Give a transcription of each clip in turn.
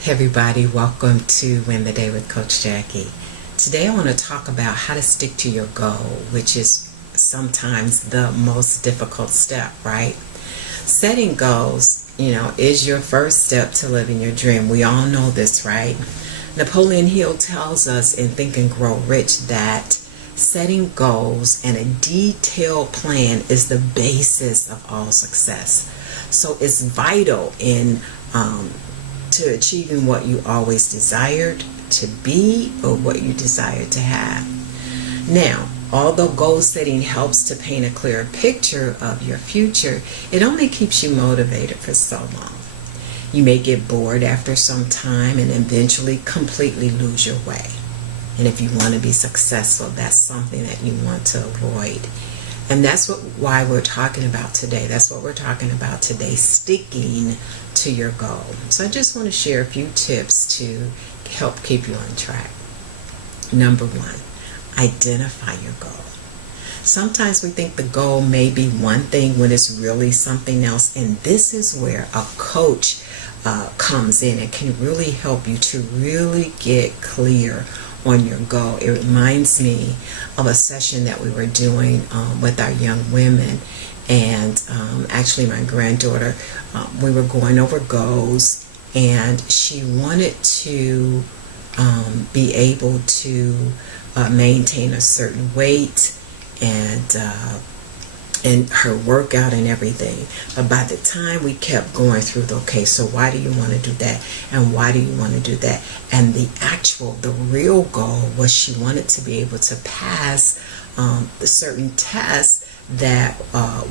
Hey everybody, welcome to Win the Day with Coach Jacqui. Today I want to talk about how to stick to your goal, which is sometimes the most difficult step, right? Setting goals, is your first step to living your dream. We all know this, right? Napoleon Hill tells us in Think and Grow Rich that setting goals and a detailed plan is the basis of all success. So it's vital in to achieving what you always desired to be or what you desire to have. Now, although goal setting helps to paint a clearer picture of your future, it only keeps you motivated for so long. You may get bored after some time and eventually completely lose your way. And if you want to be successful, that's something that you want to avoid. And that's why we're talking about today. That's what we're talking about today, sticking to your goal. So I just want to share a few tips to help keep you on track. Number one, identify your goal. Sometimes we think the goal may be one thing when it's really something else. And this is where a coach comes in and can really help you to really get clear on your goal. It reminds me of a session that we were doing with our young women, and actually my granddaughter, we were going over goals, and she wanted to be able to maintain a certain weight and her workout and everything. But by the time we kept going through okay, so why do you want to do that? And why do you want to do that? And the real goal was she wanted to be able to pass certain tests that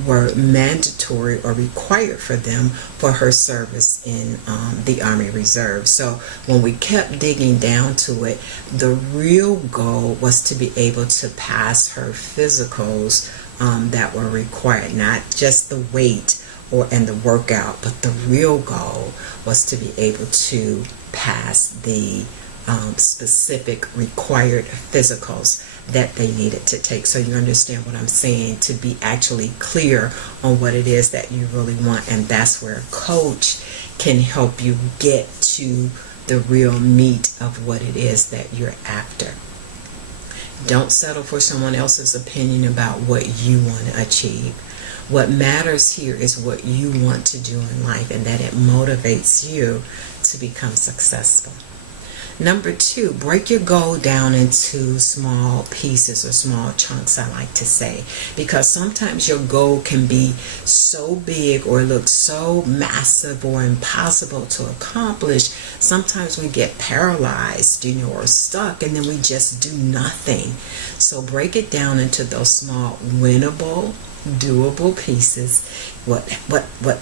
were mandatory or required for them for her service in the Army Reserve. So when we kept digging down to it, the real goal was to be able to pass her physicals that were required, not just the weight and the workout, but the real goal was to be able to pass the specific required physicals that they needed to take. So you understand what I'm saying, to be actually clear on what it is that you really want. And that's where a coach can help you get to the real meat of what it is that you're after. Don't settle for someone else's opinion about what you want to achieve. What matters here is what you want to do in life, and that it motivates you to become successful. Number two, break your goal down into small pieces or small chunks, I like to say, because sometimes your goal can be so big or look so massive or impossible to accomplish. Sometimes we get paralyzed, or stuck, and then we just do nothing. So break it down into those small, winnable, doable pieces. What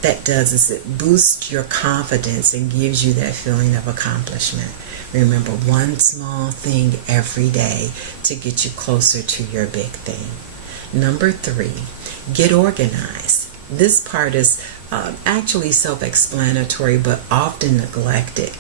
that does is it boosts your confidence and gives you that feeling of accomplishment. Remember, one small thing every day to get you closer to your big thing. Number three, get organized. This part is actually self-explanatory but often neglected.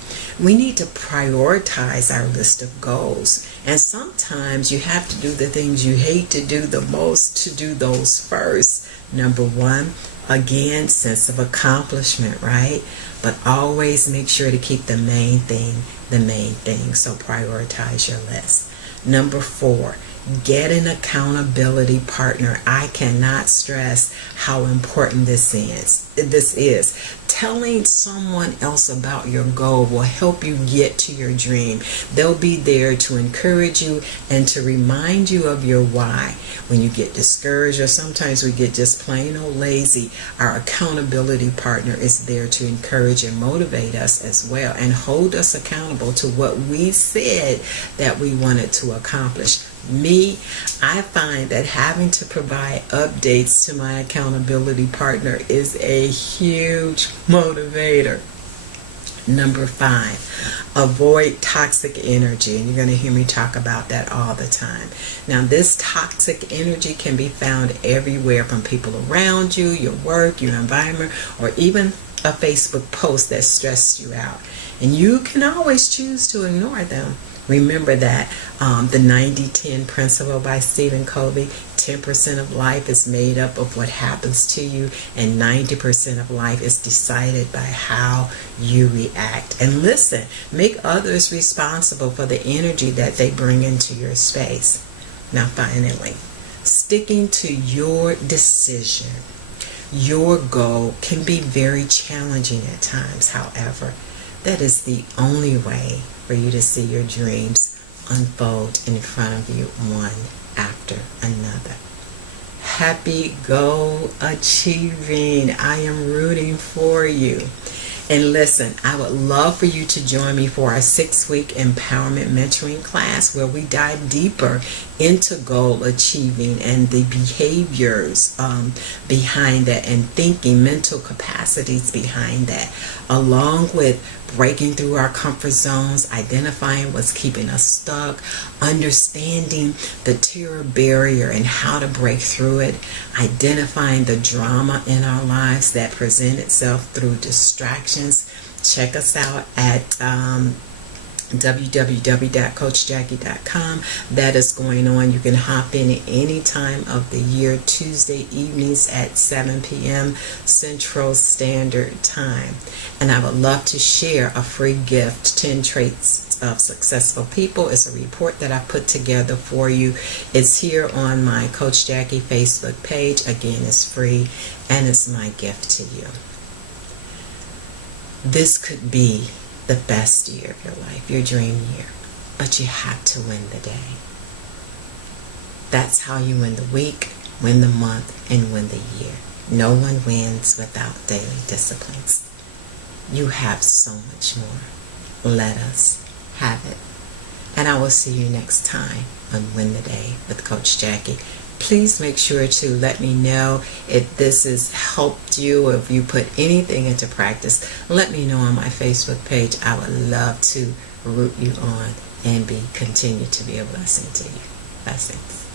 We need to prioritize our list of goals, and sometimes you have to do the things you hate to do the most to do those first. Number one, again, sense of accomplishment, right? But always make sure to keep the main thing the main thing. So prioritize your list. Number four, get an accountability partner. I cannot stress how important this is. Telling someone else about your goal will help you get to your dream. They'll be there to encourage you and to remind you of your why. When you get discouraged, or sometimes we get just plain old lazy, our accountability partner is there to encourage and motivate us as well, and hold us accountable to what we said that we wanted to accomplish. Me, I find that having to provide updates to my accountability partner is a huge motivator. Number five, avoid toxic energy. And you're going to hear me talk about that all the time. Now, this toxic energy can be found everywhere, from people around you, your work, your environment, or even a Facebook post that stressed you out. And you can always choose to ignore them. Remember that the 90-10 principle by Stephen Covey. 10% of life is made up of what happens to you, and 90% of life is decided by how you react. And listen, make others responsible for the energy that they bring into your space. Now, finally, sticking to your decision, your goal can be very challenging at times. However, that is the only way for you to see your dreams unfold in front of you, one after another. Happy goal achieving. I am rooting for you. And listen, I would love for you to join me for our 6-week empowerment mentoring class, where we dive deeper into goal achieving and the behaviors behind that, and thinking, mental capacities behind that, along with breaking through our comfort zones, identifying what's keeping us stuck, understanding the terror barrier and how to break through it, identifying the drama in our lives that present itself through distractions. Check us out at www.coachjacqui.com. That is going on. You can hop in at any time of the year, Tuesday evenings at 7 p.m. Central Standard Time. And I would love to share a free gift, 10 Traits of Successful People. It's a report that I put together for you. It's here on my Coach Jacqui Facebook page. Again, it's free, and it's my gift to you. This could be the best year of your life, your dream year, but you have to win the day. That's how you win the week, win the month, and win the year. No one wins without daily disciplines. You have so much more. Let us have it. And I will see you next time on Win the Day with Coach Jacqui. Please make sure to let me know if this has helped you, or if you put anything into practice. Let me know on my Facebook page. I would love to root you on and continue to be a blessing to you. Blessings.